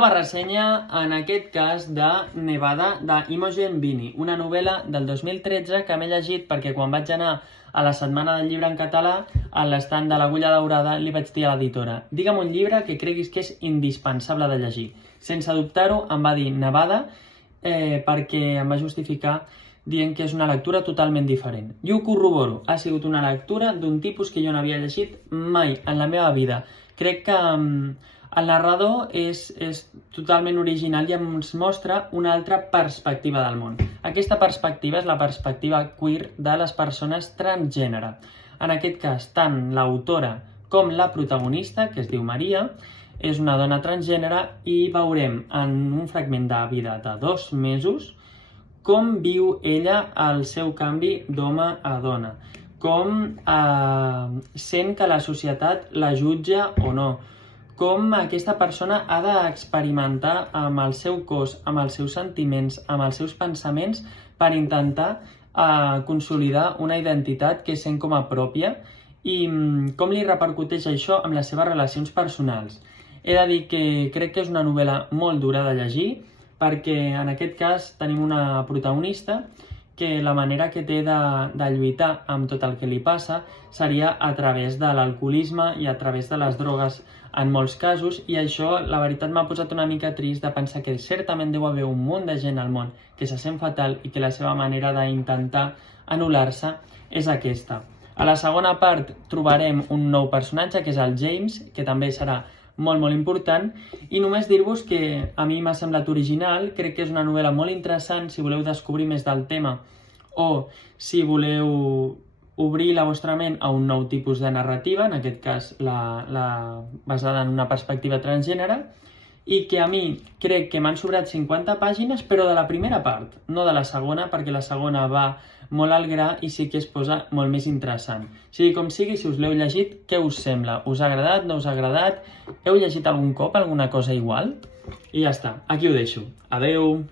Nova ressenya, en aquest cas, de Nevada, d'Imogen Bini, una novel·la del 2013 que m'he llegit perquè quan vaig anar a la Setmana del Llibre en català, a l'estand de l'Agulla Daurada, li vaig dir a l'editora: digue'm un llibre que creguis que és indispensable de llegir. Sense dubtar-ho, em va dir Nevada, perquè em va justificar dient que és una lectura totalment diferent. I ho corroboro, ha sigut una lectura d'un tipus que jo no havia llegit mai en la meva vida. Crec que el narrador és totalment original i ens mostra una altra perspectiva del món. Aquesta perspectiva és la perspectiva queer de les persones transgènere. En aquest cas, tant l'autora com la protagonista, que es diu Maria, és una dona transgènere i veurem en un fragment de vida de 2 mesos com viu ella el seu canvi d'home a dona, com sent que la societat la jutja o no, com aquesta persona ha d'experimentar amb el seu cos, amb els seus sentiments, amb els seus pensaments per intentar consolidar una identitat que sent com a pròpia i com li repercuteix això amb les seves relacions personals. He de dir que crec que és una novel·la molt dura de llegir perquè en aquest cas tenim una protagonista que la manera que té de lluitar amb tot el que li passa seria a través de l'alcoholisme i a través de les drogues en molts casos, i això la veritat m'ha posat una mica trist de pensar que certament deu haver un munt de gent al món que se sent fatal i que la seva manera d'intentar anul·lar-se és aquesta. A la segona part trobarem un nou personatge que és el James, que també serà molt important, i només dir-vos que a mi m'ha semblat original, crec que és una novel·la molt interessant si voleu descobrir més del tema o si voleu obrir la vostra ment a un nou tipus de narrativa, en aquest cas basada en una perspectiva transgènere, i que a mi crec que m'han sobrat 50 pàgines, però de la primera part, no de la segona, perquè la segona va molt al gra i sí que es posa molt més interessant. Sigui com sigui, si us l'heu llegit, què us sembla? Us ha agradat? No us ha agradat? Heu llegit algun cop alguna cosa igual? I ja està, aquí ho deixo. Adeu!